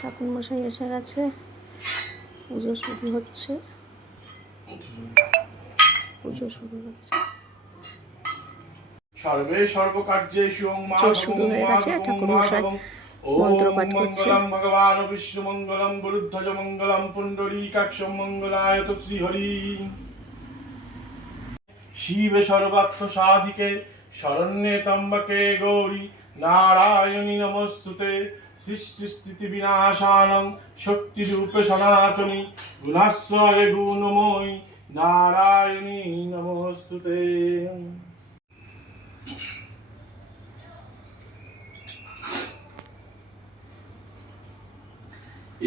ঠাকুর মশাই এসে গেছে, পুজো শুরু হচ্ছে। সর্বে সর্বকার্যেষু শুরু হয়ে গেছে। ঠাকুর মশাই মন্ত্র পাঠ করছে। মঙ্গলম ভগবান বিষ্ণু মঙ্গলম গরুধ্বজ মঙ্গলম পুণ্ডরীকাক্ষম মঙ্গলায়ত শ্রীহরি। শিবে সর্বাত্ম সাধিকে শরণ্যে ত্র্যম্বকে গৌরী নারায়ণী নমস্তুতে। সৃষ্টি স্থিতি বিনাশানং শক্তি রূপে সনাতনী গুণাশ্রয়ে গুণময়ী নারায়ণী নমস্তুতে।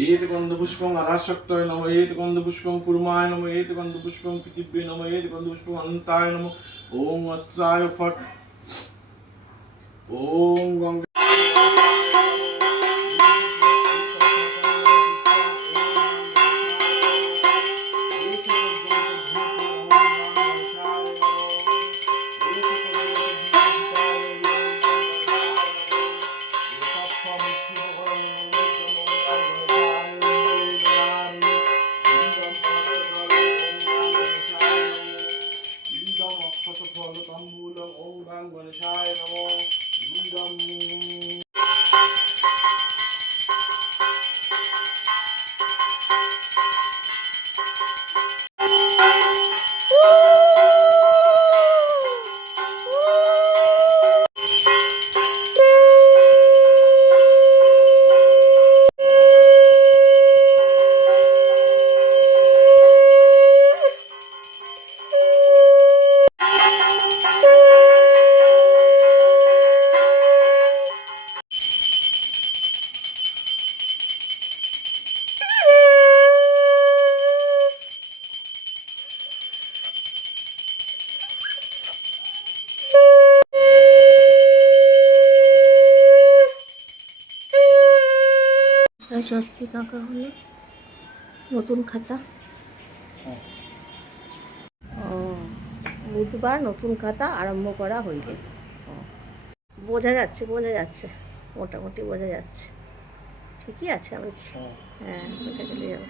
एत गन्धपुष्पं अनासक्ताय नमः। एत गन्धपुष्पं कुर्माय नमः। एत गन्धपुष्पं पृथिव्ये नमः। एत गन्धपुष्पं अनन्ताय नमः। ओम अस्त्राय फट्। ओम गंगा স্বস্তিক আঁকা হলো, নতুন খাতা। বুধবার নতুন খাতা আরম্ভ করা হইবে। বোঝা যাচ্ছে মোটামুটি বোঝা যাচ্ছে। ঠিকই আছে, আমি হ্যাঁ বোঝা গেলে যাবে।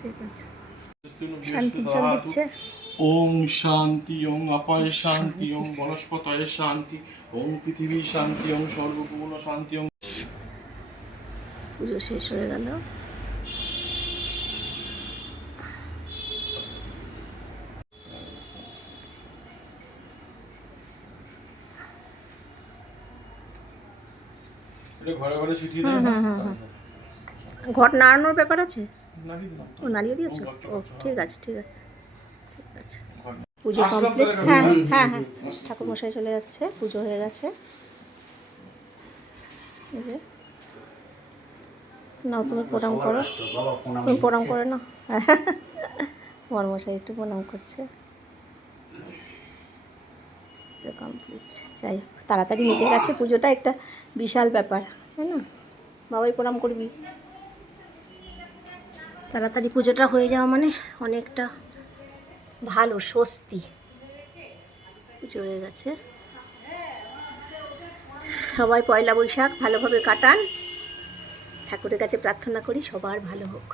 ঠিক আছে। শান্তি জল দিচ্ছে। ওম শান্তি, ওম অপায় শান্তি, ওম বনস্পতয়ে শান্তি, ওম পৃথিবী শান্তি, ওম সর্বগুণ শান্তি। ওম পুজো শেষ হয়ে গেল। ঘরে ঘরে চিঠি দেয়। ঘট নাড়ানোর ব্যাপার আছে। ও নাড়িয়ে দিয়েছো? ও ঠিক আছে। পুজো কমপ্লিট। হ্যাঁ ঠাকুর মশাই চলে যাচ্ছে, পুজো হয়ে গেছে। নাও তুমি প্রণাম করো। তুমি প্রণাম করে নাও। বর মশাই একটু প্রণাম করছে। কমপ্লিট। যাই হোক, তাড়াতাড়ি মিটে গেছে পুজোটা। একটা বিশাল ব্যাপার, তাই না? বাবাই প্রণাম করবি। তাড়াতাড়ি পুজোটা হয়ে যাওয়া মানে অনেকটা ভালো, স্বস্তি। পুজো হয়ে গেছে। সবাই পয়লা বৈশাখ ভালোভাবে কাটান। ঠাকুরের কাছে প্রার্থনা করি সবার ভালো হোক।